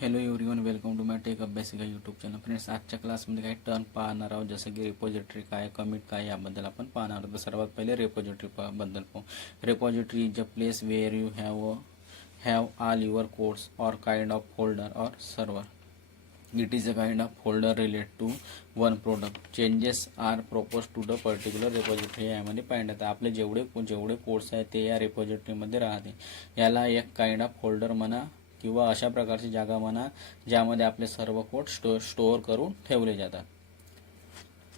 Hello everyone, welcome to my tech अभ्यासिका YouTube channel. Friends, आजच्या क्लासमध्ये काही टर्म पाहणार आहोत, जसं की रेपॉजिटरी काय, कमिट काय, याबद्दल आपण पाहणार आहोत. सर्वात पहिले रेपॉजिटरी बद्दल पाहू. Repository is a place where you have all your codes or kind of folder or server. It is a kind of folder relate to one product. Changes are propose to the particular repository. यामध्ये पाहिलं तर आपले जेवढे codes आहेत ते या रेपॉजिटरीमध्ये राहते. याला एक काइंड ऑफ फोल्डर म्हणा किंवा अशा प्रकारची जागा म्हणा ज्यामध्ये आपले सर्व कोड स्टोअर करून ठेवले जातात.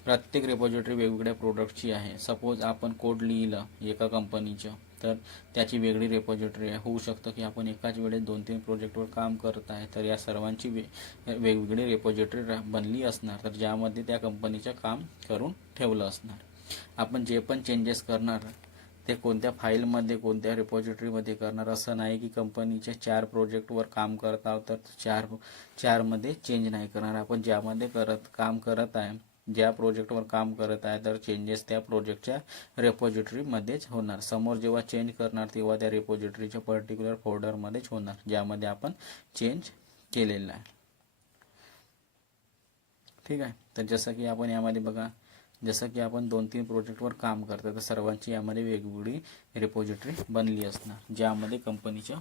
प्रत्येक रेपॉजिटरी वेगवेगळ्या प्रोडक्टची आहे. सपोज आपण कोड लिहिलं एका कंपनीचं, तर त्याची वेगळी रेपॉजिटरी आहे. होऊ शकतं की आपण एकाच वेळेस 2-3 प्रोजेक्टवर काम करत आहे, तर या सर्वांची वेगवेगळी रेपॉजिटरी बनली असणार, तर ज्यामध्ये त्या कंपनीचं काम करून ठेवलं असणार. आपण जे पण चेंजेस करणार ते कोणत्या फाईलमध्ये, कोणत्या रेपॉजिटरीमध्ये करणार. असं नाही की कंपनीच्या 4 प्रोजेक्टवर काम करत आहोत तर चारमध्ये चेंज नाही करणार. आपण ज्यामध्ये काम करत आहे, ज्या प्रोजेक्टवर काम करत आहे, तर चेंजेस त्या प्रोजेक्टच्या रेपॉजिटरीमध्येच होणार. समोर जेव्हा चेंज करणार तेव्हा त्या रेपॉजिटरीच्या पर्टिक्युलर फोल्डरमध्येच होणार ज्यामध्ये आपण चेंज केलेलं आहे. ठीक आहे. तर जसं की आपण यामध्ये बघा, जसं की आपण 2-3 प्रोजेक्टवर काम करतो, तर सर्वांची यामध्ये वेगवेगळी रेपॉजिटरी बनली असणार ज्यामध्ये कंपनीचं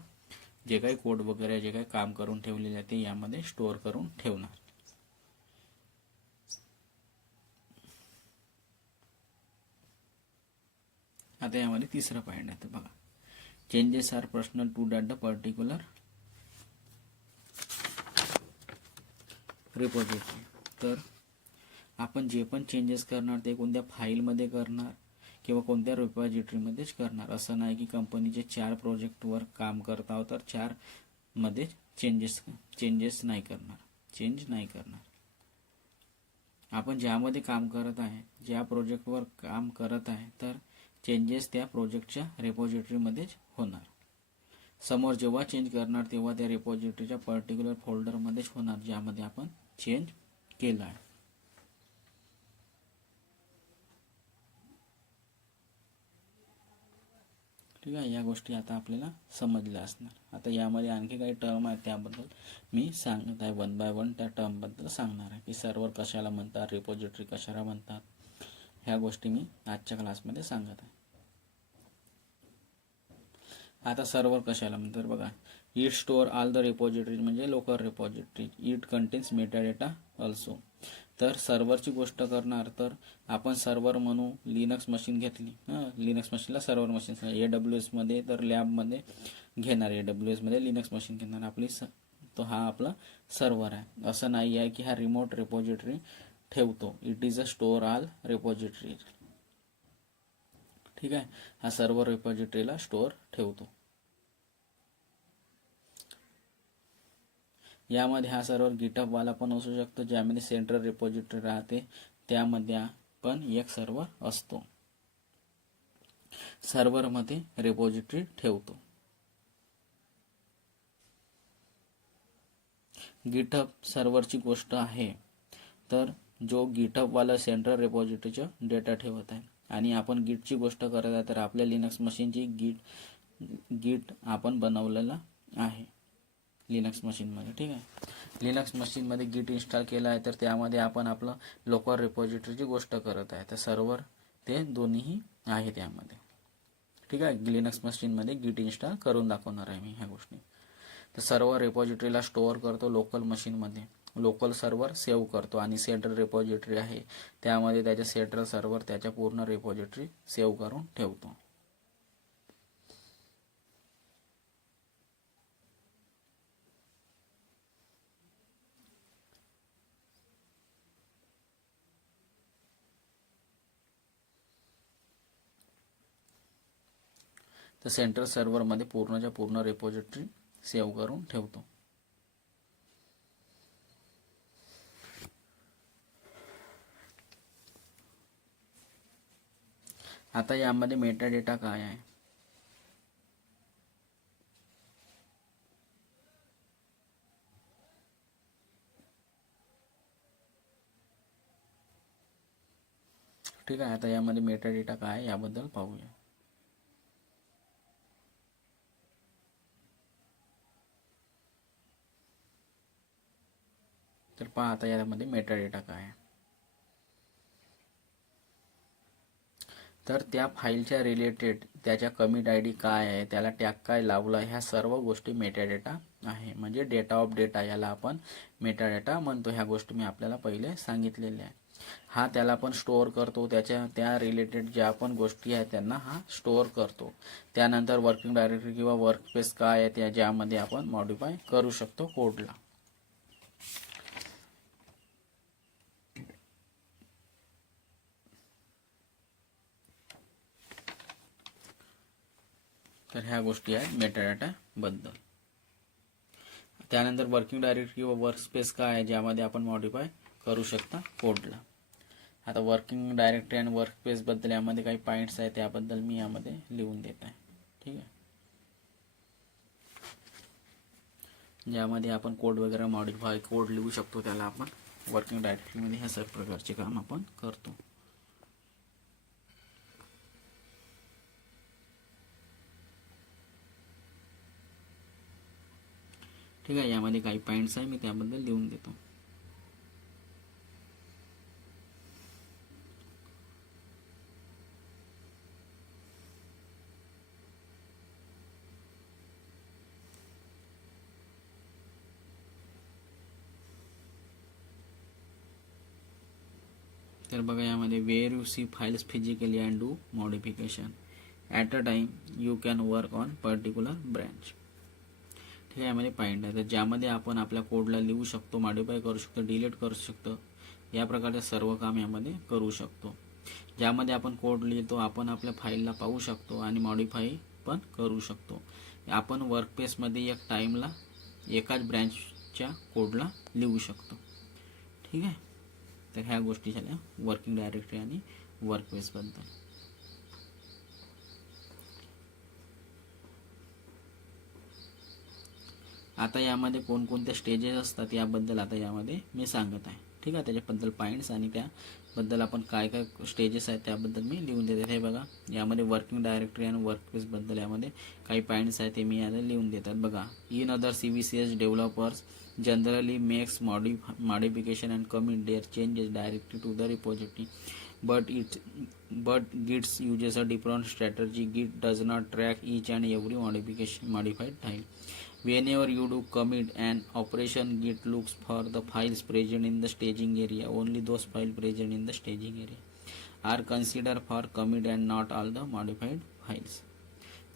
जे काही कोड वगैरे, जे काही काम करून ठेवलेले आहे ते यामध्ये स्टोअर करून ठेवणार. आता यामध्ये तिसरं पॉईंट आहे. तर बघा, changes are personal to that the particular repository. तर आपण जे पण चेंजेस करणार ते कोणत्या फाईलमध्ये करणार किंवा कोणत्या रेपॉजिटरीमध्येच करणार. असं नाही की कंपनीचे 4 प्रोजेक्टवर काम करत आहोत तर 4 मध्ये चेंज नाही करणार. आपण ज्यामध्ये काम करत आहे, ज्या प्रोजेक्टवर काम करत आहे, तर चेंजेस त्या प्रोजेक्टच्या रेपॉजिटरीमध्येच होणार. समोर जेव्हा चेंज करणार तेव्हा त्या रेपॉजिटरीच्या पर्टिक्युलर फोल्डरमध्येच होणार ज्यामध्ये आपण चेंज केला आहे. ठीक आहे. या गोष्टी आता आपल्याला समजल्या असणार. आता यामध्ये आणखी काही टर्म आहेत त्याबद्दल मी सांगत आहे. 1 बाय 1 त्या टर्मबद्दल सांगणार आहे की सर्व्हर कशाला म्हणतात, रेपॉजिटरी कशाला म्हणतात, ह्या गोष्टी मी आजच्या क्लासमध्ये सांगत आहे. आता सर्व्हर कशाला म्हणतात बघा. इट स्टोअर ऑल द रेपॉजिटरीज म्हणजे local repository. It contains metadata also. तर सर्व्हरची गोष्ट करणार तर आपण सर्व्हर म्हणू. लिनक्स मशीन घेतली, लिनक्स मशीनला सर्व्हर मशीन. AWS मध्ये तर लॅबमध्ये घेणार, AWS मध्ये लिनक्स मशीन घेणार आपली. तो हा आपला सर्व्हर आहे. असं नाही आहे की हा रिमोट रेपॉजिटरी ठेवतो. It is a store all repository. ठीक आहे. हा सर्व्हर रेपॉजिटरीला स्टोअर ठेवतो. यामध्ये हा सर्व्हर गिटहब वाला पण असू शकतो, ज्यामध्ये सेंट्रल रेपॉजिटरी राहते त्यामध्ये पण एक सर्व्हर असतो. सर्व्हरमध्ये रेपॉजिटरी ठेवतो. गिटहब सर्व्हरची गोष्ट आहे, तर जो गिटहब वाला सेंट्रल रेपॉजिटरीचं डेटा ठेवत आहे. आणि आपण गिटची गोष्ट करत आहे तर आपल्या लिनक्स मशीनची गिट आपण बनवलेला आहे लिनक्स मशीनमध्ये. ठीक आहे. लिनक्स मशीनमध्ये गिट इन्स्टॉल केला आहे तर त्यामध्ये आपण आपलं लोकल रेपॉजिटरीची गोष्ट करत आहे. तर सर्व्हर ते दोन्हीही आहे त्यामध्ये. ठीक आहे. लिनक्स मशीनमध्ये गिट इन्स्टॉल करून दाखवणार आहे मी ह्या गोष्टी. तर सर्व्हर रेपॉजिटरीला स्टोअर करतो लोकल मशीनमध्ये. लोकल सर्व्हर सेव्ह करतो आणि सेंट्रल रेपॉजिटरी आहे त्यामध्ये त्याच्या सेंट्रल सर्व्हर त्याच्या पूर्ण रेपॉजिटरी सेव्ह करून ठेवतो. तर सेंट्रल सर्व्हरमध्ये पूर्णच्या पूर्ण रेपॉजिटरी सेव्ह करून ठेवतो. आता यामध्ये मेटाडेटा काय आहे. ठीक आहे. आता यामध्ये मेटाडेटा काय आहे याबद्दल पाहूया. पहा आता यामध्ये मेटाडेटा काय आहे. तर त्या फाईलच्या रिलेटेड त्याच्या कमिट आय डी काय आहे, त्याला टॅग काय लावला, ह्या सर्व गोष्टी मेटाडेटा आहे. म्हणजे डेटा ऑफ डेटा याला आपण मेटाडेटा म्हणतो. ह्या गोष्टी मी आपल्याला पहिले सांगितलेल्या आहे. हा त्याला पण स्टोअर करतो, त्या रिलेटेड ज्या पण गोष्टी आहेत त्यांना हा स्टोअर करतो. त्यानंतर वर्किंग डायरेक्टरी किंवा वर्कस्पेस काय आहे त्या ज्यामध्ये आपण मॉडिफाय करू शकतो कोडला. तर ह्या गोष्टी आहेत मेटाडेटा बद्दल. त्यानंतर वर्किंग डायरेक्टरी किंवा वर्कस्पेस काय आहे ज्यामध्ये आपण मॉडिफाय करू शकता कोडला. आता वर्किंग डायरेक्टरी आणि वर्कस्पेस बद्दल यामध्ये काही पॉईंट्स आहेत त्याबद्दल मी यामध्ये लिहून देत आहे. ठीक आहे, ज्यामध्ये आपण कोड वगैरे मॉडिफाय कोड लिहू शकतो त्याला आपण वर्किंग डायरेक्टरीमध्ये ह्या सर्व प्रकारचे काम आपण करतो. ठीक आहे, यामध्ये काही पॉईंट्स आहे मी त्याबद्दल लिहून देतो. तर बघा यामध्ये where you see files physically and do modification at a time you can work on particular branch. ठीक आहे, यामध्ये पॉईंट आहे. तर ज्यामध्ये आपण आपल्या कोडला लिहू शकतो, मॉडिफाय करू शकतो, डिलीट करू शकतो, या प्रकारचे सर्व काम यामध्ये करू शकतो. ज्यामध्ये आपण कोड लिहितो आपण आपल्या फाईलला पाहू शकतो आणि मॉडिफाय पण करू शकतो. आपण वर्कस्पेसमध्ये एक टाईमला एकाच ब्रँचच्या कोडला लिहू शकतो. ठीक आहे, तर ह्या गोष्टी झाल्या वर्किंग डायरेक्टरी आणि वर्कस्पेसबद्दल. आता यामध्ये कोणकोणत्या स्टेजेस असतात याबद्दल आता यामध्ये मी सांगत आहे. ठीक आहे, त्याच्याबद्दल पॉईंट्स आणि त्याबद्दल आपण काय काय स्टेजेस आहेत त्याबद्दल मी लिहून देते. हे बघा यामध्ये वर्किंग डायरेक्टरी आणि वर्कस्पेसबद्दल यामध्ये काही पॉईंट्स आहेत ते मी याला लिहून देतात. बघा, in other CVCS developers generally makes modification and commit their changes directly to the repository but Git uses a different strategy. Git does not track each and every modified file. Whenever you do commit an operation, Git looks for the files present in the staging area. Only those files present in the staging area are considered for commit and not all the modified files.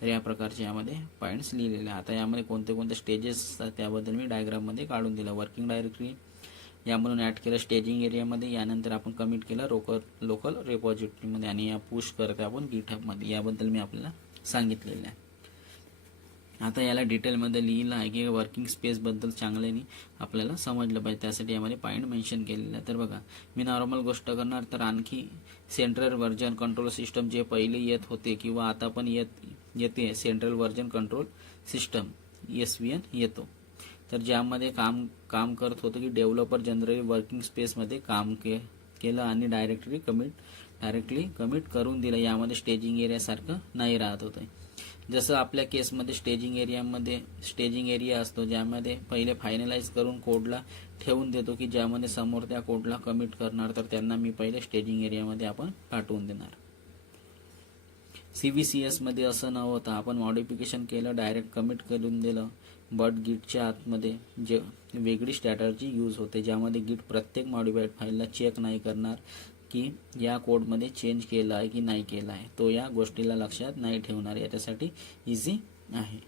तर या प्रकारचे यामध्ये points लिहिलेले. आता यामध्ये कोणते कोणते stages असतात त्याबद्दल मी डायग्राममध्ये काढून दिलं. वर्किंग डायरेक्टरी यामधून ॲड केलं स्टेजिंग एरियामध्ये, यानंतर आपण कमिट केलं लोकल रिपॉझिटरीमध्ये आणि या पुश करते आपण गिटहबमध्ये. याबद्दल मी आपल्याला सांगितलेलं आहे. आता याला डिटेलमध्ये लिहिलं आहे की वर्किंग स्पेसबद्दल चांगल्याने आपल्याला समजलं पाहिजे, त्यासाठी यामध्ये पॉईंट मेन्शन केलेलं आहे. तर बघा मी नॉर्मल गोष्ट करणार तर आणखी सेंट्रल व्हर्जन कंट्रोल सिस्टम जे पहिले येत होते किंवा आता पण येते central version control system SVN येतो. तर ज्यामध्ये काम करत होतं की डेव्हलपर जनरली वर्किंग स्पेसमध्ये काम केलं आणि डायरेक्टली कमिट करून दिलं. यामध्ये स्टेजिंग एरियासारखं नाही राहत होतं. जसं आपल्या केसमध्ये स्टेजिंग एरिया असतो ज्यामध्ये पहिले फायनलाइज करून कोडला ठेवून देतो की ज्यामध्ये समोर त्या कोडला कमिट करणार तर त्यांना मी पहिले स्टेजिंग एरियामध्ये आपण पाठवून देणार. CVCS मध्ये असं नव्हतं. आपण मॉडिफिकेशन केलं, डायरेक्ट कमिट करून दिलं. बट गिटच्या आतमध्ये जे वेगळी स्ट्रॅटर्जी यूज होते ज्यामध्ये गिट प्रत्येक मॉडिफाईड फाईलला चेक नाही करणार की या कोडमध्ये चेंज केला आहे की नाही केला आहे. तो या गोष्टीला लक्षात नाही ठेवणार. याच्यासाठी इझी आहे.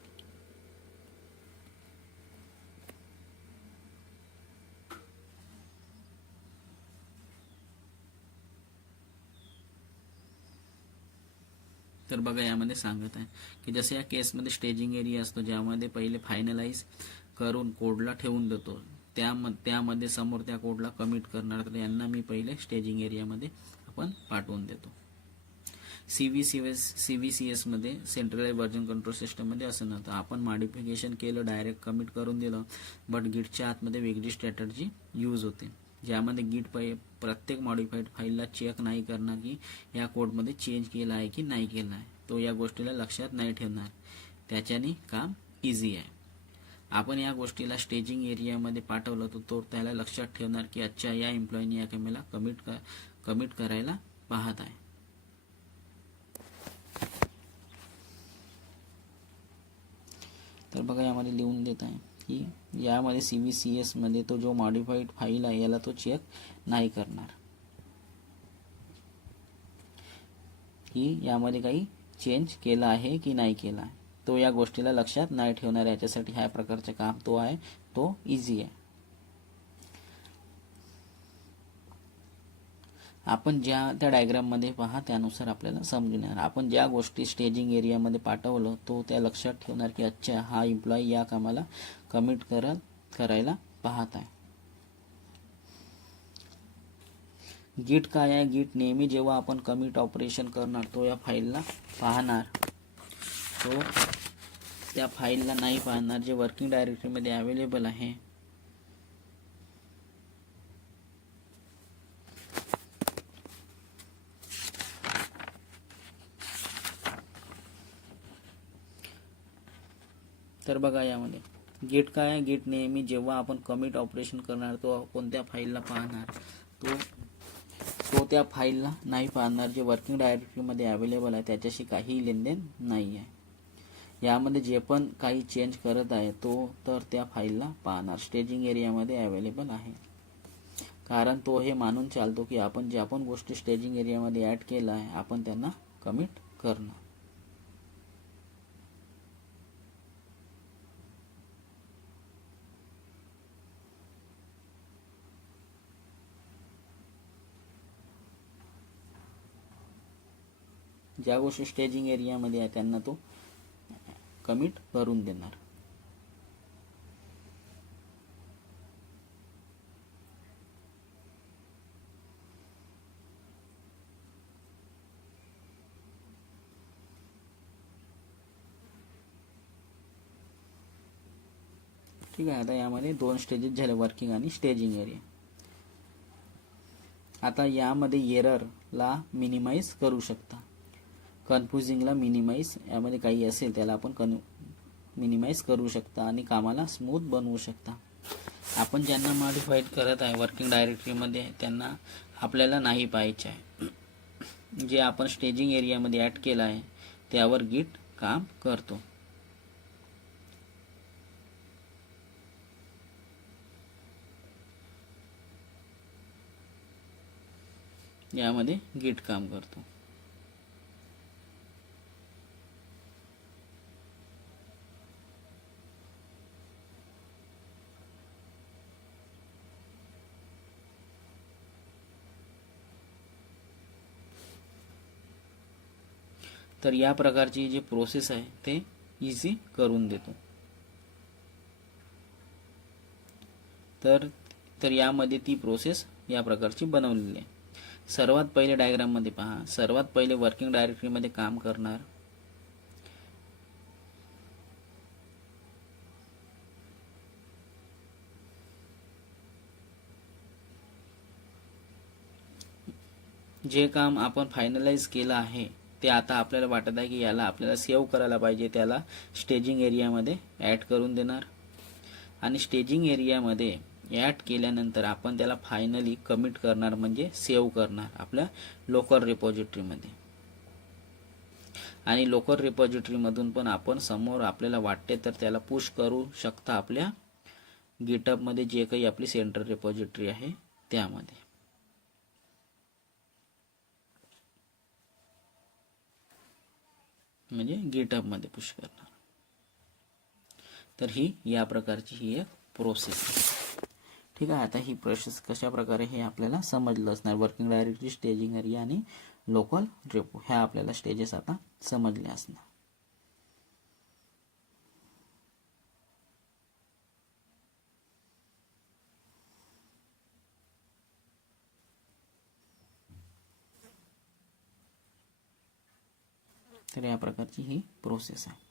तर बघा यामध्ये सांगत आहे की जसे या केसमध्ये स्टेजिंग एरिया असतो ज्यामध्ये पहिले फायनलाइज करून कोडला ठेवून देतो, त्यामध्ये समोर त्या कोडला कमिट करणार तर यांना मी पहिले स्टेजिंग एरियामध्ये आपण पाठवून देतो. CVCS मध्ये सेंट्रल व्हर्जन कंट्रोल सिस्टममध्ये असं नव्हतं. आपण मॉडिफिकेशन केलं, डायरेक्ट कमिट करून दिलं, बट गिटच्या आतमध्ये वेगळी स्ट्रॅटर्जी यूज होते ज्यामध्ये गिट प्रत्येक मॉडिफाईड फाईलला चेक नाही करणार की या कोडमध्ये चेंज केला आहे की नाही केला आहे. तो या गोष्टीला लक्षात नाही ठेवणार. त्याच्याने काम इझी आहे. आपण या गोष्टीला स्टेजिंग एरियामध्ये पाठवलं तर तो त्याला लक्षात ठेवणार की अच्छा या एम्प्लॉईने या कामाला कमिट करायला पाहत आहे. तर बघा यामध्ये लिहून देत आहे की यामध्ये CVCS मध्ये तो जो मॉडिफाईड फाईल आहे याला तो चेक नाही करणार की यामध्ये काही चेंज केला आहे की नाही केला आहे. तो या गोष्टीला लक्षात नाही ठेवणार. याच्यासाठी ह्या प्रकारचे काम तो आहे तो इझी आहे. आपण ज्या त्या डायग्राममध्ये पहा त्यानुसार आपल्याला समजून येणार. आपण ज्या गोष्टी स्टेजिंग एरियामध्ये पाठवलं तो त्या लक्षात ठेवणार की अच्छा हा एम्प्लॉई या कामाला कमिट करायला पाहत आहे. गिट काय आहे? गिट नेहमी जेव्हा आपण कमिट ऑपरेशन करणार तो या फाईलला पाहणार, तो त्या फाईलला नाही पाहणार जे वर्किंग डायरेक्टरीमध्ये अवेलेबल आहे. तर बघा यामध्ये गिट काय आहे? गिट नेहमी जेव्हा आपण कमिट ऑपरेशन करणार तो कोणत्या फाईलला पाहणार, तो त्या फाईलला नाही पाहणार जे वर्किंग डायरेक्टरीमध्ये अवेलेबल आहे त्याच्याशी काहीही लेनदेन नाही आहे. यामध्ये जे पण काही चेंज करत आहे तो तर त्या फाईलला पाहणार स्टेजिंग एरियामध्ये अवेलेबल आहे. कारण तो हे मानून चालतो की आपण ज्या पण गोष्टी स्टेजिंग एरियामध्ये ॲड केलं आहे आपण त्यांना कमिट करणार. ज्या गोष्टी स्टेजिंग एरियामध्ये आहे त्यांना तो कमिट करून देणार. ठीक आहे. आता यामध्ये 2 स्टेजेस झाले, वर्किंग आणि स्टेजिंग एरिया. आता यामध्ये एररला मिनिमाइज करू शकता, कन्फ्युजिंगला मिनिमाइज, यामध्ये काही असेल त्याला आपण मिनिमाइज करू शकता आणि कामाला स्मूथ बनवू शकता. आपण ज्यांना मॉडिफाईड करत आहे वर्किंग डायरेक्टरीमध्ये त्यांना आपल्याला नाही पाहायचे आहे. जे आपण स्टेजिंग एरियामध्ये ॲड केलं आहे त्यावर गिट काम करतो. यामध्ये गिट काम करतो. तर या प्रकारची जी प्रोसेस आहे ते इझी करून देतो. तर यामध्ये ती प्रोसेस या प्रकारची बनवलेली आहे. सर्वात पहिले डायग्राममध्ये पहा. सर्वात पहिले वर्किंग डायरेक्टरीमध्ये काम करणार, जे काम आपण फायनलाइज केलं आहे ते आता आपल्याला वाटत आहे की याला आपल्याला सेव्ह करायला पाहिजे, त्याला स्टेजिंग एरियामध्ये ॲड करून देणार. आणि स्टेजिंग एरियामध्ये ॲड केल्यानंतर आपण त्याला फायनली कमिट करणार म्हणजे सेव्ह करणार आपल्या लोकल रिपॉझिटरीमध्ये. आणि लोकल रिपॉझिटरीमधून पण आपण समोर आपल्याला वाटते तर त्याला पुश करू शकता आपल्या गिटहबमध्ये, जे काही आपली सेंट्रल रिपॉझिटरी आहे त्यामध्ये. म्हणजे गिटहबमध्ये पुश करणार. तर ही या प्रकारची ही एक प्रोसेस आहे. ठीक आहे. आता ही प्रोसेस कशा प्रकारे हे आपल्याला समजलं असणार. वर्किंग डायरेक्टरी, स्टेजिंग एरिया आणि लोकल रेपो ह्या आपल्याला स्टेजेस आता समजले असणार. तर या प्रकारची ही प्रोसेस आहे.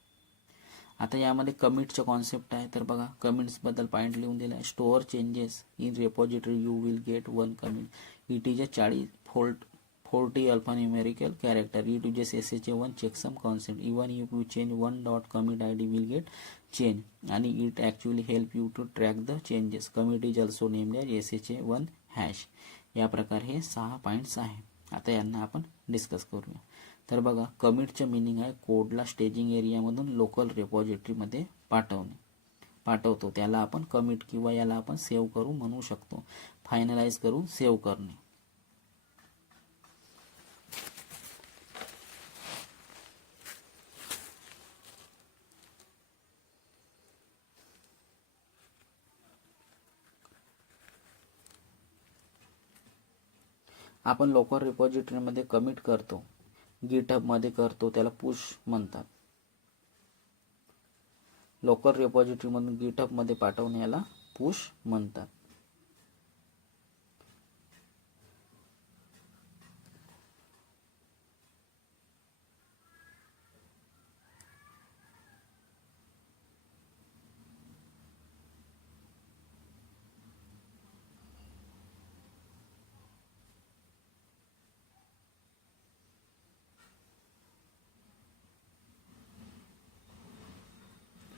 आता यामध्ये कमिटचं कॉन्सेप्ट आहे. तर बघा कमिट्सबद्दल पॉईंट लिहून दिला आहे. Store changes in repository you will get 1 commit. It is a 40 40 alphanumerical character. It uses SHA1 checksum concept. Even if you change one dot, commit ID will get change आणि it actually help you to track the changes. Commit is also named as SHA1 hash. या प्रकार हे 6 points आहे. आता यांना आपण discuss करूया. तर बघा, कमिटचं मिनिंग आहे कोडला स्टेजिंग एरियामधून लोकल रेपॉझिटरीमध्ये पाठवतो त्याला आपण कमिट किंवा याला आपण सेव्ह करू म्हणू शकतो. फायनलाइज करून सेव्ह करणे. आपण लोकल रिपॉझिटरीमध्ये कमिट करतो, गिटहबमध्ये करतो, त्याला पुश म्हणतात. लोकल रिपॉझिटरीमधून गिटहबमध्ये पाठवण्याला पुश म्हणतात.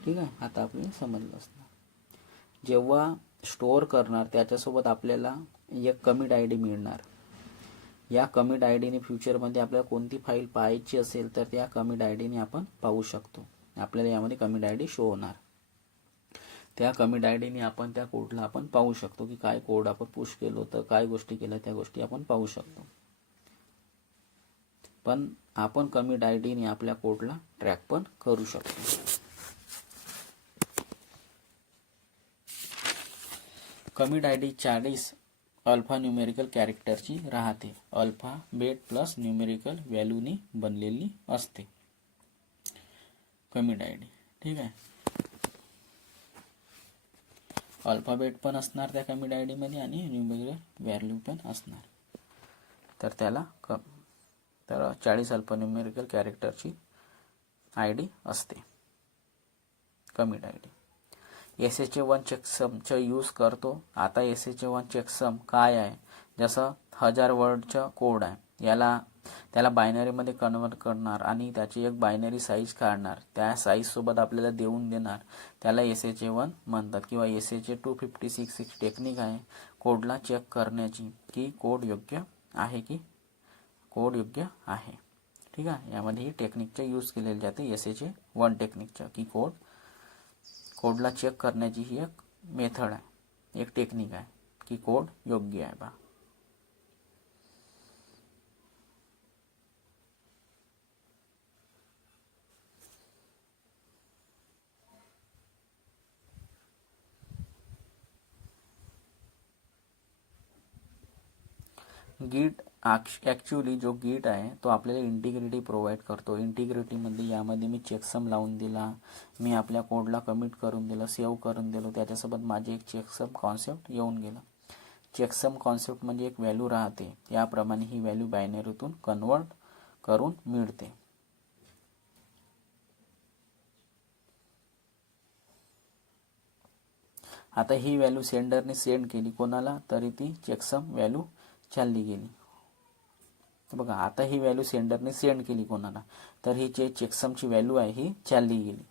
ठीक आहे, आता आपल्याला समजलं असणार. जेव्हा स्टोअर करणार त्याच्यासोबत आपल्याला एक कमिट आय डी मिळणार. या कमिट आय डीने फ्युचरमध्ये आपल्याला कोणती फाईल पाहायची असेल तर त्या कमिट आय डीने आपण पाहू शकतो. आपल्याला यामध्ये कमिट आय डी शो होणार. त्या कमिट आय डीने आपण त्या कोडला आपण पाहू शकतो की काय कोड आपण पुश केलो तर काय गोष्टी केल्या त्या गोष्टी आपण पाहू शकतो. पण आपण कमिट आय डीने आपल्या कोडला ट्रॅक पण करू शकतो. Commit I D 40 alphanumerical कॅरेक्टरची राहते. अल्फाबेट प्लस न्यूमेरिकल व्हॅल्यूनी बनलेली असते कमिट आय डी. ठीक आहे, अल्फाबेट पण असणार त्या कमिट आय डीमध्ये आणि न्यूमेरिकल व्हॅल्यू पण असणार. तर त्याला तर 40 अल्फा न्यूमेरिकल कॅरेक्टरची आय डी असते कमिट आय डी. SHA1 चेकसमचा यूज करतो. आता SHA1 चेकसम काय आहे, जसं 1000 वर्डचं कोड आहे, त्याला बायनरीमध्ये कन्वर्ट करणार आणि त्याची एक बायनरी साईज काढणार, त्या साईजसोबत आपल्याला देऊन देणार, त्याला SHA1 म्हणतात. किंवा SHA-256 एक टेक्निक आहे कोडला चेक करण्याची की कोड योग्य आहे की कोड योग्य आहे. ठीक आहे, यामध्ये ही टेक्निकचा यूज केलेली जाते SHA1 टेक्निकचा की कोडला चेक करण्याची ही एक मेथड आहे, एक टेक्निक आहे की कोड योग्य आहे बा. गिट ॲक्च्युली जो गिट आहे तो आपल्याला इंटिग्रिटी प्रोव्हाइड करतो. इंटिग्रिटीमध्ये यामध्ये मी चेकसम लावून दिला, मी आपल्या कोडला कमिट करून दिलं, सेव्ह करून दिलं, त्याच्यासोबत माझे एक चेकसम कॉन्सेप्ट येऊन गेलं. चेकसम कॉन्सेप्ट म्हणजे एक व्हॅल्यू राहते, याप्रमाणे ही व्हॅल्यू बायनरीतून कन्वर्ट करून मिळते. आता ही व्हॅल्यू सेंडरने सेंड केली कोणाला तरी ती चेकसम व्हॅल्यू चालली गेली. तर बघा, आता ही व्हॅल्यू सेंडरने सेंड केली कोणाला तर ही जे चेकसमची व्हॅल्यू आहे ही चालली गेली.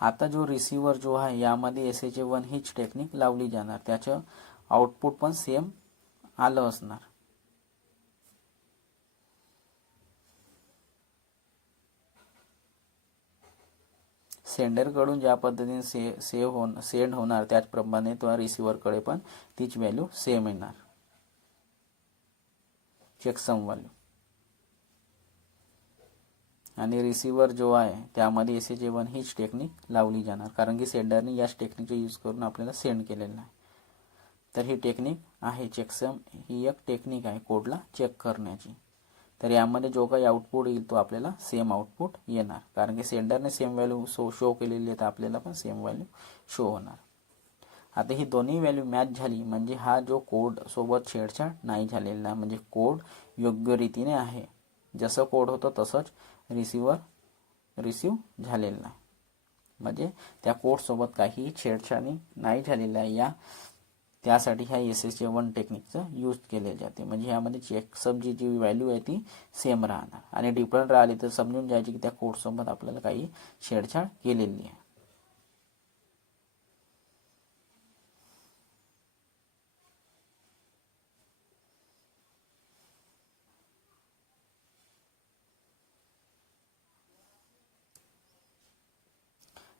आता जो रिसिव्हर जो आहे यामध्ये SHA1 हीच टेक्निक लावली जाणार, त्याचं आउटपुट पण सेम आलं असणार. सेंडरकडून ज्या पद्धतीने सेंड होणार त्याचप्रमाणे तो रिसिव्हरकडे पण तीच व्हॅल्यू सेम येणार, चेकसम व्हॅल्यू. आणि रिसिव्हर जो आहे त्यामध्ये SHA1 हीच टेक्निक लावली जाणार, कारण की सेंडरने याच टेक्निकचा यूज करून आपल्याला सेंड केलेला आहे. तर ही टेक्निक आहे चेकसम, ही एक टेक्निक आहे कोडला चेक करण्याची. तर यामध्ये जो काही आउटपुट येईल तो आपल्याला सेम आउटपुट येणार, कारण की सेंडरने सेम व्हॅल्यू शो केलेली आहे तर आपल्याला पण सेम व्हॅल्यू शो होणार. आता ही दोन्ही व्हॅल्यू मॅच झाली म्हणजे हा जो कोड सोबत छेडछाड नाही झालेला, म्हणजे कोड योग्य रीतीने आहे, जसं कोड होतं तसंच रिसिव्ह झालेलं आहे. म्हणजे त्या कोडसोबत काही छेडछाडी नाही झालेली आहे त्यासाठी ह्या SHA-1 टेक्निकचं यूज केले जाते. म्हणजे ह्यामध्ये चेकसमची जी व्हॅल्यू आहे ती सेम राहणार आणि डिफरंट राहिली तर समजून जायची की त्या कोडसोबत आपल्याला काही छेडछाड केलेली आहे.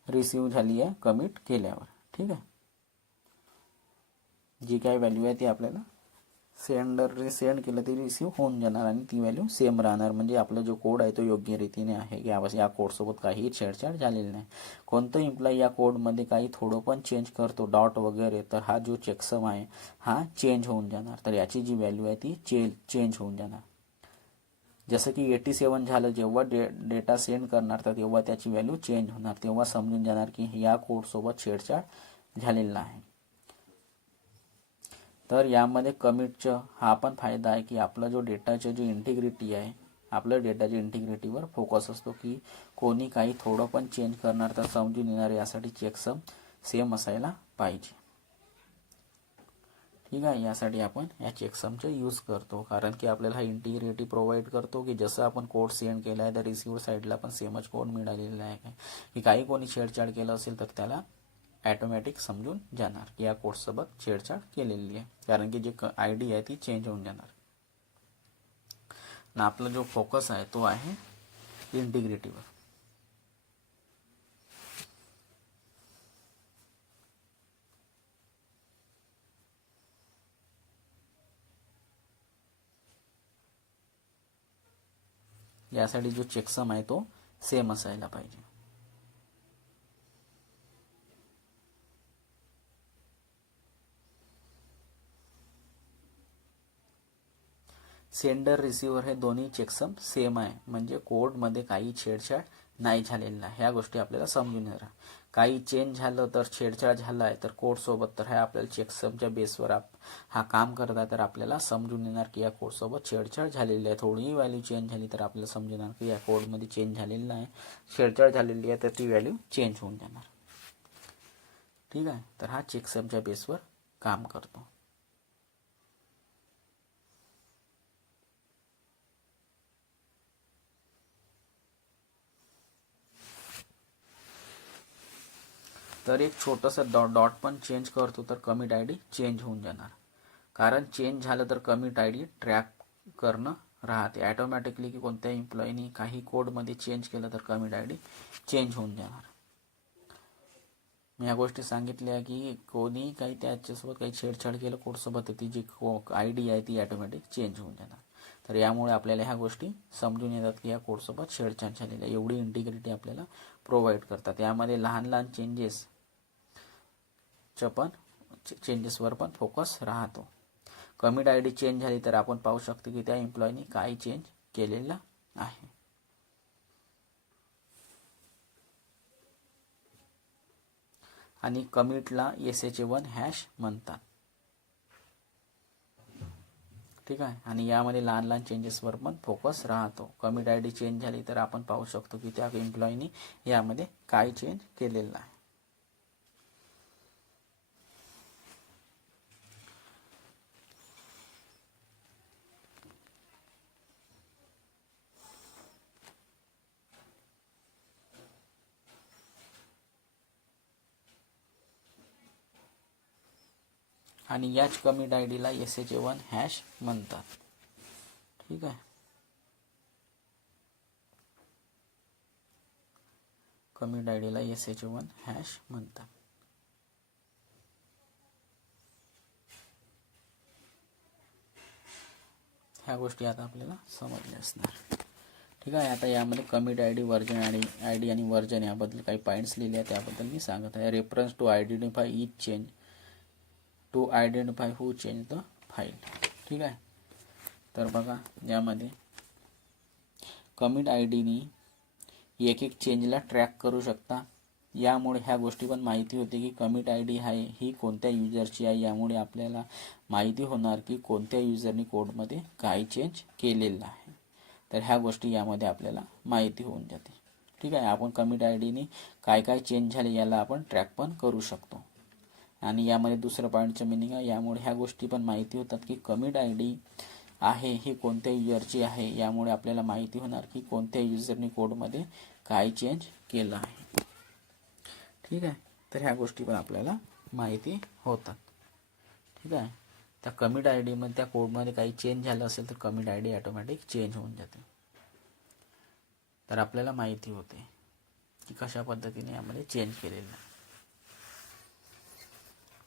रिसीव झाली आहे कमिट केल्यावर. ठीक आहे, जी काय व्हॅल्यू आहे ती आपल्याला सेंडरने सेंड केलं ती रिसीव होऊन जाणार आणि ती व्हॅल्यू सेम राहणार. म्हणजे आपला जो कोड आहे तो योग्य रीतीने आहे की या कोडसोबत काहीही छेडछाड झालेली नाही. कोणतं एम्प्लॉई या कोडमध्ये काही थोडं पण चेंज करतो डॉट वगैरे तर हा जो चेकसम आहे हा चेंज होऊन जाणार. तर याची जी व्हॅल्यू आहे ती चेंज होऊन जाणार. जसं की 87 झालं, जेव्हा डेटा सेंड करणार तर तेव्हा त्याची व्हॅल्यू चेंज होणार. तेव्हा समजून जाणार की या कोडसोबत छेडछाड झालेला आहे. तर यामध्ये कमिटचं हा पण फायदा आहे की आपला जो डेटाचं जी इंटिग्रिटी आहे आपल्या डेटाच्या इंटिग्रिटीवर फोकस असतो की कोणी काही थोडं पण चेंज करणार तर समजून येणार. यासाठी चेकसम सेम असायला पाहिजे. ठीक आहे, यासाठी आपण या चेकसमचा यूज करतो कारण की आपल्याला हा इंटिग्रिटी प्रोव्हाइड करतो की जसं आपण कोड सेंड केला आहे तर रिसिव्हर साईडला पण सेमच कोड मिळालेला आहे की काही कोणी छेडछाड केलं असेल तर त्याला ॲटोमॅटिक समजून जाणार की या कोडसोबत छेडछाड केलेली आहे कारण की जी ID आहे ती चेंज होऊन जाणार. आणि आपला जो फोकस आहे तो आहे इंटिग्रिटीवर. यासाठी जो चेकसम आहे तो सेम असायला पाहिजे. सेंडर रिसिव्हर हे दोन्ही चेकसम सेम आहे म्हणजे कोडमध्ये काही छेडछाड नाही झालेला आहे. ह्या गोष्टी आपल्याला समजून येणार. काही चेंज झालं तर छेडछाड झाला आहे तर कोडसोबत तर हे आपल्याला चेकसमच्या बेसवर हा काम करत आहे तर आपल्याला समजून येणार की या कोडसोबत छेडछाड झालेली आहे. थोडीही व्हॅल्यू चेंज झाली तर आपल्याला समजून येणार की या कोडमध्ये चेंज झालेलं नाही, छेडछाड झालेली आहे तर ती व्हॅल्यू चेंज होऊन जाणार. ठीक आहे, तर हा चेकसमच्या बेसवर काम करतो. तर एक छोटंसं डॉट पण चेंज करतो तर कमिट ID चेंज होऊन जाणार. कारण चेंज झालं तर कमिट ID ट्रॅक करणं राहते ॲटोमॅटिकली की कोणत्या एम्प्लॉईनी काही कोडमध्ये चेंज केलं तर कमिट ID चेंज होऊन जाणार. मी ह्या गोष्टी सांगितल्या की कोणी काही त्याच्यासोबत काही छेडछाड केलं कोडसोबत ती जी ID आहे ती ॲटोमॅटिक चेंज होऊन जाणार. तर यामुळे आपल्याला ह्या गोष्टी समजून येतात की या कोडसोबत छेडछाड झालेली आहे. एवढी इंटिग्रिटी आपल्याला प्रोव्हाइड करतात. यामध्ये लहान लहान चेंजेसवर पण फोकस राहतो. कमिट ID चेंज झाली तर आपण पाहू शकतो की त्या एम्प्लॉईनी काही चेंज केलेला आहे. आणि कमिटला SHA-1 हॅश म्हणतात. ठीक आहे, आणि यामध्ये लहान लहान चेंजेसवर पण फोकस राहतो. कमिट ID चेंज झाली तर आपण पाहू शकतो की त्या एम्प्लॉईनी यामध्ये काय चेंज केलेलं आहे. आणि याच कमिट IDला SHA-1 हॅश म्हणतात. ठीक आहे, कमिट IDला SHA-1 हॅश म्हणतात. ह्या गोष्टी आता आपल्याला समजल्या असणार. ठीक आहे, आता यामध्ये कमिट ID वर्जन आणि ID आणि वर्जन याबद्दल काही पॉईंट्स लिहिले आहेत त्याबद्दल मी सांगत आहे. Reference to identify each change to identify who change the file. ठीक आहे, तर बघा यामध्ये कमिट IDनी एक एक चेंजला ट्रॅक करू शकता. यामुळे ह्या गोष्टी पण माहिती होते की कमिट ID आहे ही कोणत्या युजरची आहे. यामुळे आपल्याला माहिती होणार की कोणत्या युजरनी कोडमध्ये काय चेंज केलेलं आहे. तर ह्या गोष्टी यामध्ये आपल्याला माहिती होऊन जाते. ठीक आहे. आपण कमिट आय डीने काय काय चेंज झाले याला आपण ट्रॅक पण करू शकतो. आणि यामध्ये दुसरं पॉईंटचं मिनिंग आहे, यामुळे ह्या गोष्टी पण माहिती होतात की कमिट आय डी आहे ही कोणत्या युजरची आहे. यामुळे आपल्याला माहिती होणार की कोणत्या युजरने कोडमध्ये काय चेंज केलं आहे. ठीक आहे. तर ह्या गोष्टी पण आपल्याला माहिती होतात. ठीक आहे. त्या कमिट आय डीमध्ये त्या कोडमध्ये काही चेंज झालं असेल तर commit I D automatic change होऊन जाते. तर आपल्याला माहिती होते की कशा पद्धतीने यामध्ये चेंज केलेलं आहे.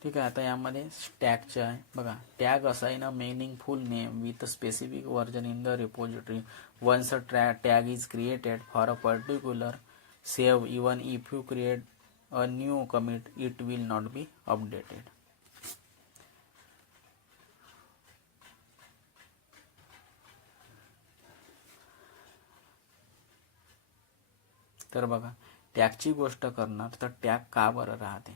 ठीक आहे. आता यामध्ये टॅगचं आहे बघा. Tag assign a meaningful name with a specific version in the repository. Once a tag is created for a particular save, even if you create a new commit it will not be updated. तर बघा, टॅगची गोष्ट करणार तर tag का बरं राहते?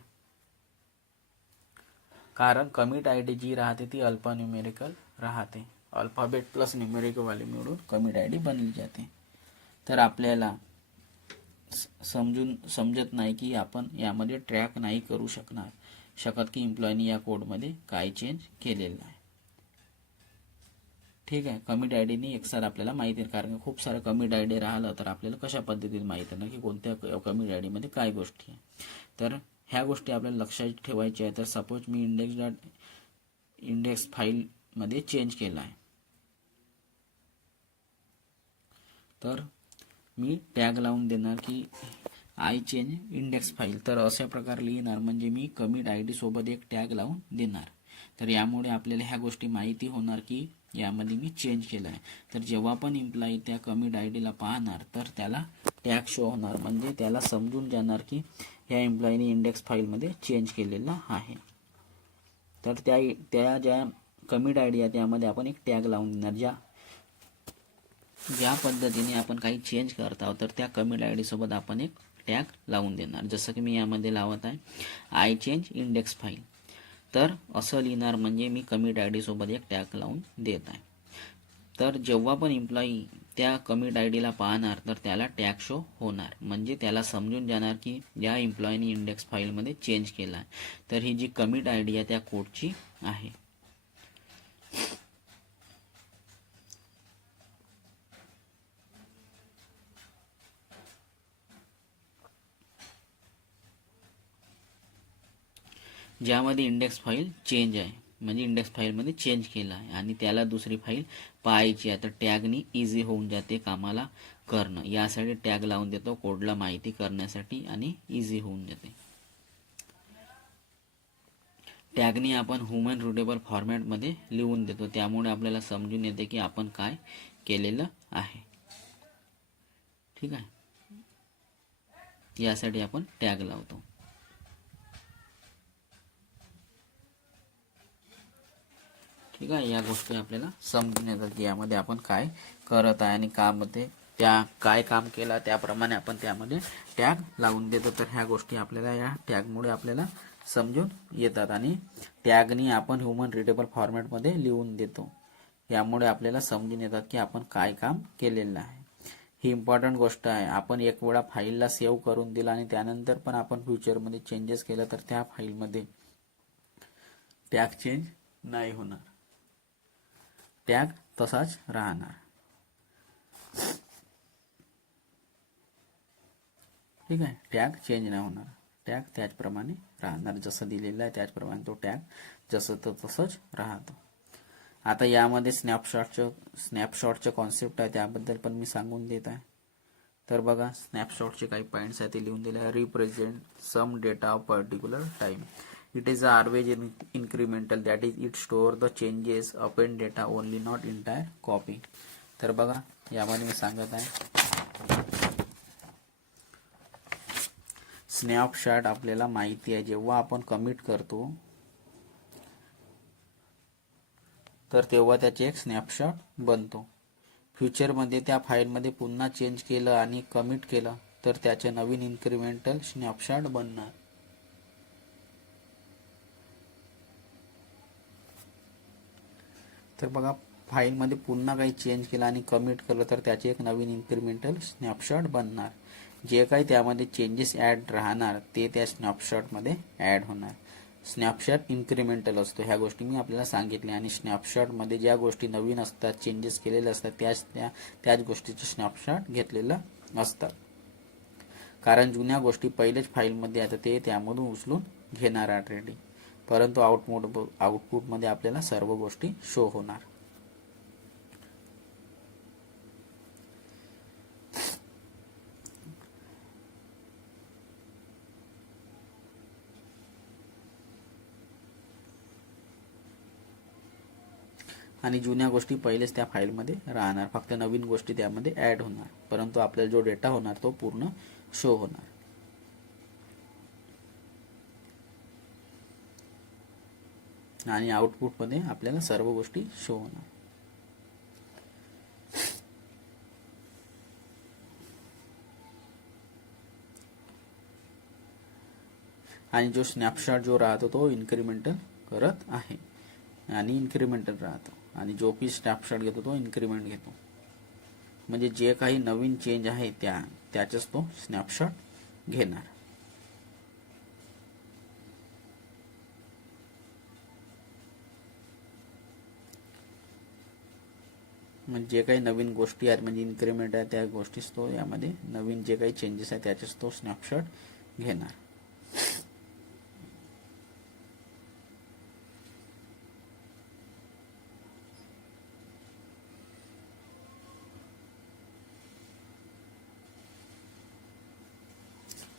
कारण commit I D G राहते ती अल्फान्यूमेरिकल राहते. अल्फाबेट प्लस न्यूमेरिकल वाली मिळून कमिट आय डी बनली जाते. तर आपल्याला समजत नाही की आपण यामध्ये ट्रॅक नाही करू शकत की एम्प्लॉयनी या कोडमध्ये काय चेंज केलेलं आहे. ठीक आहे. कमिट आय डीने एकसार आपल्याला माहिती आहे, कारण खूप सारं कमिट आय डी राहिलं तर आपल्याला कशा पद्धतीने माहिती आहे ना की कोणत्या कमिट आय डीमध्ये काय गोष्टी आहे. तर ह्या गोष्टी आपल्याला लक्षात ठेवायच्या आहे. तर सपोज मी इंडेक्स फाईलमध्ये चेंज केला आहे, तर मी टॅग लावून देणार की आय चेंज इंडेक्स फाईल. तर अशा प्रकारे लिहिणार, म्हणजे मी कमिट आय डी सोबत एक टॅग लावून देणार. तर यामुळे आपल्याला ह्या गोष्टी माहिती होणार की यामध्ये मी चेंज केलं आहे. तर जेव्हा पण एम्प्लॉई त्या कमिट आय डीला पाहणार तर त्याला टॅग शो होणार, म्हणजे त्याला समजून जाणार की ह्या एम्प्लॉईने इंडेक्स फाईलमध्ये चेंज केलेला आहे. तर त्या ज्या कमिट आय डी आहे त्यामध्ये आपण एक टॅग लावून देणार. ज्या पद्धतीने आपण काही चेंज करत आहोत तर त्या कमिट आय डी सोबत आपण एक टॅग लावून देणार. जसं की मी यामध्ये लावत आहे आय चेंज इंडेक्स फाईल. तर असं लिहिणार, म्हणजे मी कमिट आय डी सोबत एक टॅग लावून देत आहे. तर जेव्हा पण एम्प्लॉई त्या कमिट आय डीला पाहणार तर त्याला टॅग शो होणार, म्हणजे त्याला समजून जाणार की या एम्प्लॉईने इंडेक्स फाईलमध्ये चेंज केला आहे. तर ही जी कमिट आय डी आहे त्या कोडची आहे. ज्यामध्ये इंडेक्स फाईल चेंज आहे, म्हणजे इंडेक्स फाईलमध्ये चेंज केला आहे आणि त्याला दुसरी फाईल पाहायची आहे. तर टॅगनी इझी होऊन जाते कामाला करणं. यासाठी टॅग लावून देतो कोडला माहिती करण्यासाठी आणि इझी होऊन जाते. टॅगनी आपण ह्युमन रिडेबल फॉर्मॅटमध्ये लिहून देतो, त्यामुळे आपल्याला समजून येते की आपण काय केलेलं आहे. ठीक आहे. यासाठी आपण टॅग लावतो. ठीक आहे. या गोष्टी आपल्याला समजून येतात की यामध्ये आपण काय करत आहे आणि कामध्ये त्या काय काम केलं त्याप्रमाणे आपण त्यामध्ये टॅग लावून देतो. तर ह्या गोष्टी आपल्याला या टॅगमुळे आपल्याला समजून येतात आणि टॅगनी आपण ह्युमन रिडेबल फॉर्मॅटमध्ये लिहून देतो. यामुळे आपल्याला समजून येतात की आपण काय काम केलेलं आहे. ही इम्पॉर्टंट गोष्ट आहे. आपण एक वेळा फाईलला सेव्ह करून दिला आणि त्यानंतर पण आपण फ्युचरमध्ये चेंजेस केलं तर त्या फाईलमध्ये टॅग चेंज नाही होणार, टॅग तसाच राहणार. ठीक आहे. टॅग चेंज नाही होणार, टॅग त्याचप्रमाणे राहणार. जसं दिलेलं आहे त्याचप्रमाणे तो टॅग जसं तर तसंच राहतो. आता यामध्ये स्नॅपशॉटचं कॉन्सेप्ट आहे त्याबद्दल पण मी सांगून देत आहे. तर बघा, स्नॅपशॉटचे काही पॉईंट्स आहेत ते लिहून दिले आहे. Represent some data of particular time. It is always incremental, that is it store the changes append data only, not entire copy. तर बघा, यामध्ये मी सांगत आहे स्नॅपशॉट आपल्याला माहिती आहे. जेव्हा आपण कमिट करतो तर तेव्हा त्याचे एक स्नॅपशॉट बनतो. फ्युचरमध्ये त्या फाईलमध्ये पुन्हा चेंज केलं आणि कमिट केलं तर त्याचे नवीन इन्क्रिमेंटल स्नॅपशॉट बनणार. तर बघा, फाईलमध्ये पुन्हा काही चेंज केलं आणि कमिट केलं तर त्याचे एक नवीन इन्क्रिमेंटल स्नॅपशॉट बनणार. जे काही त्यामध्ये चेंजेस ॲड राहणार ते त्या स्नॅपशॉटमध्ये ॲड होणार. स्नॅपशॉट इन्क्रिमेंटल असतो, ह्या गोष्टी मी आपल्याला सांगितल्या. आणि स्नॅपशॉटमध्ये ज्या गोष्टी नवीन असतात, चेंजेस केलेले असतात, त्याच गोष्टीचे स्नॅपशॉट घेतलेलं असतात. कारण जुन्या गोष्टी पहिलेच फाईलमध्ये आता ते त्यामधून उचलून घेणार ऑलरेडी, परंतु आउटपुटमध्ये आपल्याला सर्व गोष्टी शो होणार. आणि जुन्या गोष्टी पहिलेच त्या फाईलमध्ये राहणार, फक्त नवीन गोष्टी त्यामध्ये ॲड होणार, परंतु आपल्याला जो डेटा होणार तो पूर्ण शो होणार. आणि आउटपुटमध्ये आपल्याला सर्व गोष्टी शो होणार. आणि जो स्नॅपशॉट जो राहतो तो इन्क्रिमेंटल करत आहे आणि इन्क्रिमेंटल राहतो. आणि जो पी स्नॅपशॉट घेतो तो इन्क्रिमेंट घेतो. म्हणजे जे काही नवीन चेंज आहे त्याच्याच तो स्नॅपशॉट घेणार. म्हणजे जे काही नवीन गोष्टी आहेत म्हणजे इन्क्रिमेंट आहे त्या गोष्टीच तो यामध्ये नवीन जे काही चेंजेस आहे त्याच्याच तो स्नॅपशॉट घेणार.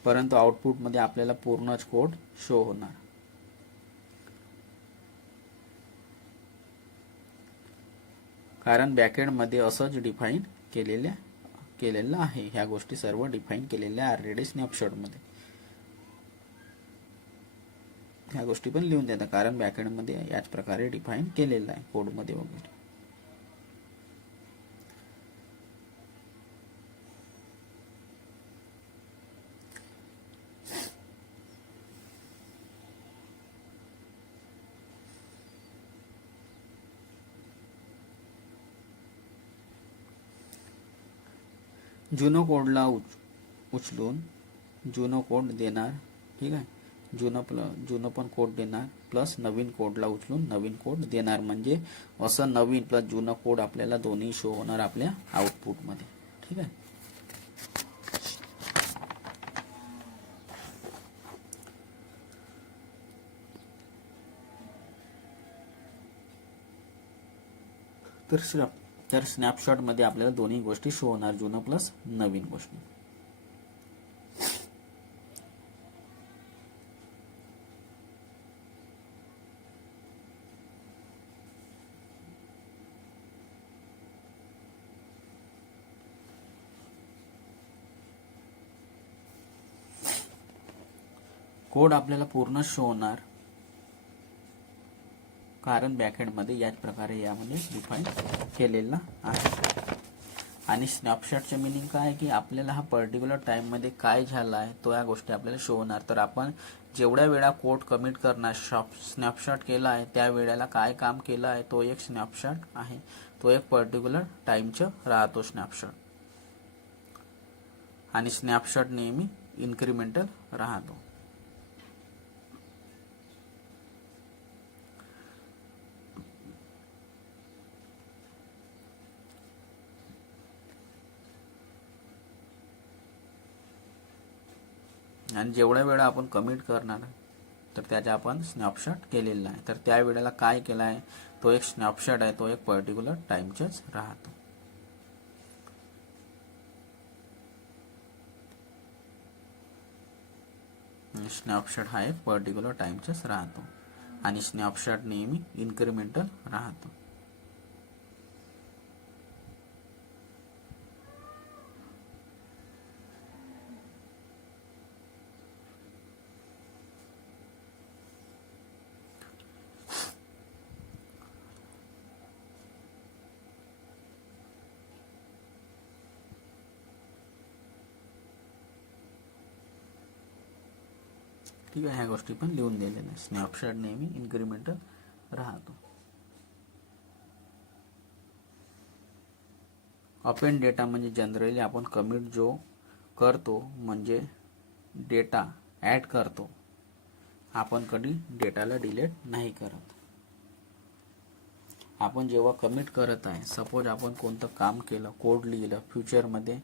परंतु आउटपुटमध्ये आपल्याला पूर्णच कोड शो होणार. कारण बॅकएंडमध्ये असंच डिफाईन केलेलं आहे. ह्या गोष्टी सर्व डिफाईन केलेल्या ऑलरेडी स्नॅपशॉटमध्ये. ह्या गोष्टी पण लिहून देतात कारण बॅकएंडमध्ये याच प्रकारे डिफाईन केलेलं आहे कोडमध्ये वगैरे. जुनो कोडला उचलून जुनो कोड देणार. ठीक आहे, जुनो पण कोड देणार प्लस नवीन कोडला उचलून नवीन कोड देणार. म्हणजे असं नवीन प्लस जुना कोड आपल्याला दोन्ही शो होणार आपल्या आउटपुटमध्ये. ठीक आहे. तर स्नॅपशॉटमध्ये आपल्याला दोन्ही गोष्टी शो होणार, जुनं प्लस नवीन गोष्टी. कोड आपल्याला पूर्ण शो होणार कारण बॅकएंडमध्ये याच प्रकारे यामध्ये डिफाईन केलेला आहे. आणि स्नॅपशॉटचे मिनिंग काय आहे की आपल्याला हा पर्टिक्युलर टाइममध्ये काय झाला आहे तो या गोष्टी आपल्याला शो होणार. तर आपण जेवढ्या वेळा कोड कमिट करणार स्नॅपशॉट केला आहे त्या वेळेला काय काम केलं आहे तो एक स्नॅपशॉट आहे. तो एक पर्टिक्युलर टाइमचं राहतो स्नॅपशॉट. आणि स्नॅपशॉट नेहमी इन्क्रिमेंटल राहतो. आणि जेवढ्या वेळा आपण कमिट करणार तर त्याचा आपण स्नॅपशॉट केलेला आहे. तर त्या वेळेला काय केला आहे तो एक स्नॅपशॉट आहे, तो एक पर्टिक्युलर टाइमचाच राहतो. स्नॅपशॉट हा एक पर्टिक्युलर टाइमचाच राहतो आणि स्नॅपशॉट नेहमी इन्क्रिमेंटल राहतो. ठीक आहे, ह्या गोष्टी पण लिहून दिलेल्या आहे. स्नॅपशॉट नेहमी इन्क्रिमेंटल राहतो. अपेंड डेटा म्हणजे जनरली आपण कमिट जो करतो म्हणजे डेटा ॲड करतो, आपण कधी डेटाला डिलीट नाही करत. आपण जेव्हा कमिट करत आहे, सपोज आपण कोणतं काम केलं, कोड लिहिलं, फ्युचरमध्ये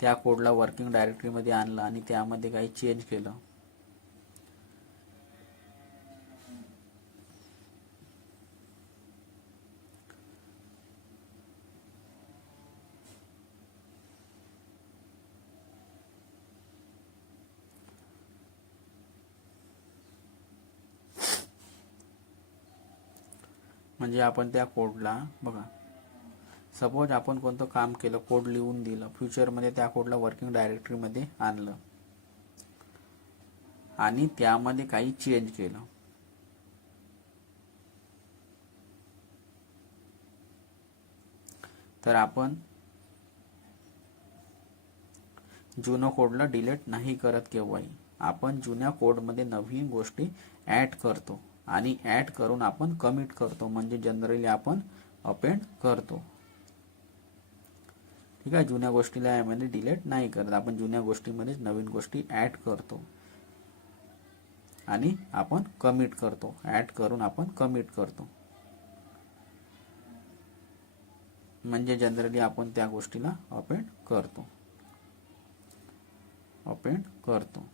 त्या कोडला वर्किंग डायरेक्टरीमध्ये आणलं आणि त्यामध्ये काही चेंज केलं, म्हणजे आपण त्या कोडला बघा, सपोज आपण कोणतं काम केलं, कोड लिहून दिलं, फ्युचरमध्ये त्या कोडला वर्किंग डायरेक्टरीमध्ये आणलं आणि त्यामध्ये काही चेंज केलं, तर आपण जुनं कोडला डिलीट नाही करत. केव्हाही आपण जुन्या कोडमध्ये नवीन गोष्टी ॲड करतो आणि ॲड करून आपण कमिट करतो, म्हणजे जनरली आपण अपेंड करतो. ठीक आहे, जुन्या गोष्टीला यामध्ये डिलीट नाही करत, आपण जुन्या गोष्टीमध्ये नवीन गोष्टी ॲड करतो आणि आपण कमिट करतो, ॲड करून आपण कमिट करतो, म्हणजे जनरली आपण त्या गोष्टीला अपेंड करतो. अपेंड करतो.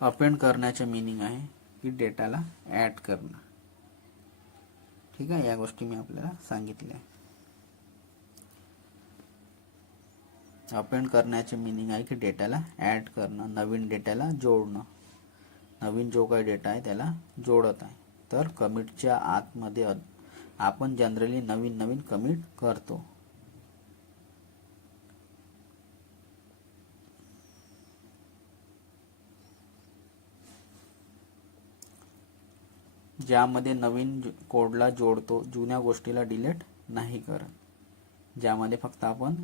अपेंड करण्याचे मीनिंग आहे की डेटाला ॲड करणं. ठीक आहे, या गोष्टी मी आपल्याला सांगितल्या. अपेंड करण्याचे मीनिंग आहे की डेटाला ॲड करणं, नवीन डेटाला जोडणं, नवीन जो काही डेटा आहे त्याला जोडत आहे. तर कमिटच्या आतमध्ये आपण जनरली नवीन नवीन कमिट करतो. ज्यामध्ये नवीन कोडला जोडतो, जुन्या गोष्टीला डिलीट नाही करत. ज्यामध्ये फक्त आपण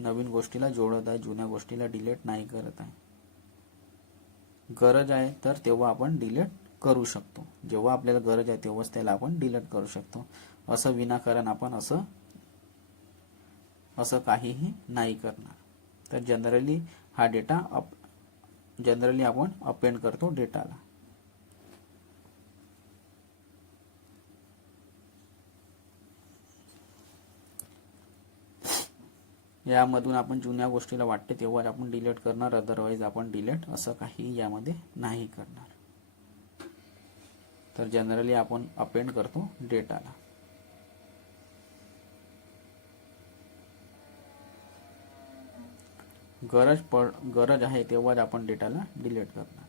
नवीन गोष्टीला जोडत आहे, जुन्या गोष्टीला डिलीट नाही करत आहे. गरज आहे तर तेव्हा आपण डिलीट करू शकतो, जेव्हा आपल्याला गरज आहे तेव्हाच त्याला आपण डिलीट करू शकतो. असं विनाकारण आपण असं काहीही नाही करणार. तर जनरली हा डेटा जनरली आपण अपेंड करतो डेटाला. यामधून आपण जुन्या गोष्टीला वाटते तेव्हाच आपण डिलीट करणार, अदरवाईज आपण डिलीट असं काही यामध्ये नाही करणार. तर जनरली आपण अपेंड करतो डेटाला. गरज आहे तेव्हाच आपण डेटाला डिलीट करणार.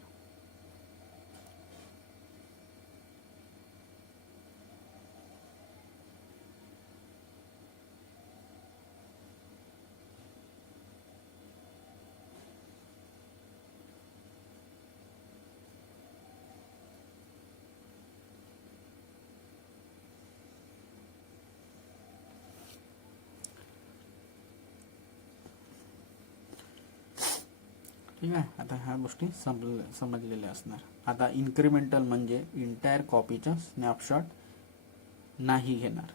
ठीक आहे, आता ह्या गोष्टी समजलेल्या असणार. आता इन्क्रिमेंटल म्हणजे इंटायर कॉपीचा स्नॅपशॉट नाही घेणार,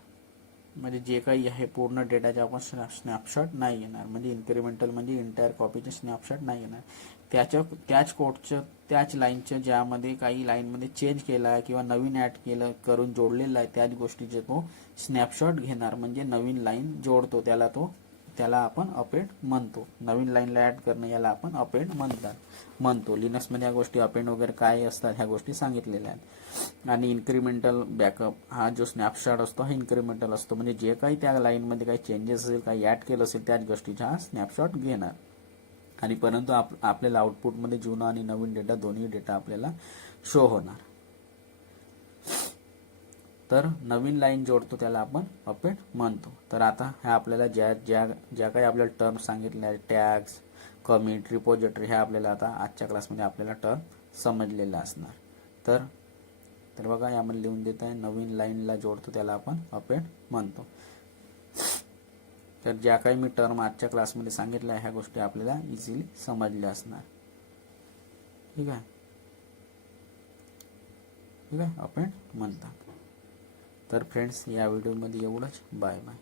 म्हणजे जे काही आहे पूर्ण डेटाचा आपण स्नॅपशॉट नाही घेणार. म्हणजे इन्क्रिमेंटल म्हणजे इंटायर कॉपीचे स्नॅपशॉट नाही घेणार. त्याच कोडचं, त्याच लाईनचं, ज्यामध्ये काही लाईनमध्ये चेंज केला आहे किंवा नवीन ॲड केलं करून जोडलेलं आहे, त्याच गोष्टीचे तो स्नॅपशॉट घेणार. म्हणजे नवीन लाईन जोडतो त्याला आपण अपेंड म्हणतो. नवीन लाईनला ॲड करणं याला आपण अपेंड म्हणतो. लिनक्समध्ये या गोष्टी अपेंड वगैरे काय असतात ह्या गोष्टी सांगितलेल्या आहेत. आणि इन्क्रिमेंटल बॅकअप हा जो स्नॅपशॉट असतो हा इन्क्रिमेंटल असतो, म्हणजे जे काही त्या लाईनमध्ये काही चेंजेस असेल, काही ॲड केलं असेल त्याच गोष्टीचा हा स्नॅपशॉट घेणार. आणि परंतु आपल्याला आउटपुटमध्ये जुना आणि नवीन डेटा दोन्ही डेटा आपल्याला शो होणार. तर नवीन लाईन जोडतो त्याला आपण अपेंड म्हणतो. तर आता ह्या आपल्याला ज्या काही आपल्याला टर्म सांगितल्या आहेत, टॅग्स, कमिट, रिपोजिटरी, ह्या आपल्याला आता आजच्या क्लासमध्ये आपल्याला टर्म समजलेला असणार. तर बघा यामध्ये लिहून देत आहे, नवीन लाईनला जोडतो त्याला आपण अपेंड म्हणतो. तर ज्या काही मी टर्म आजच्या क्लासमध्ये सांगितल्या ह्या गोष्टी आपल्याला इझिली समजल्या असणार. ठीक आहे, अपेंड म्हणतात. तर फ्रेंड्स, या व्हिडिओमध्ये एवढंच. Bye bye.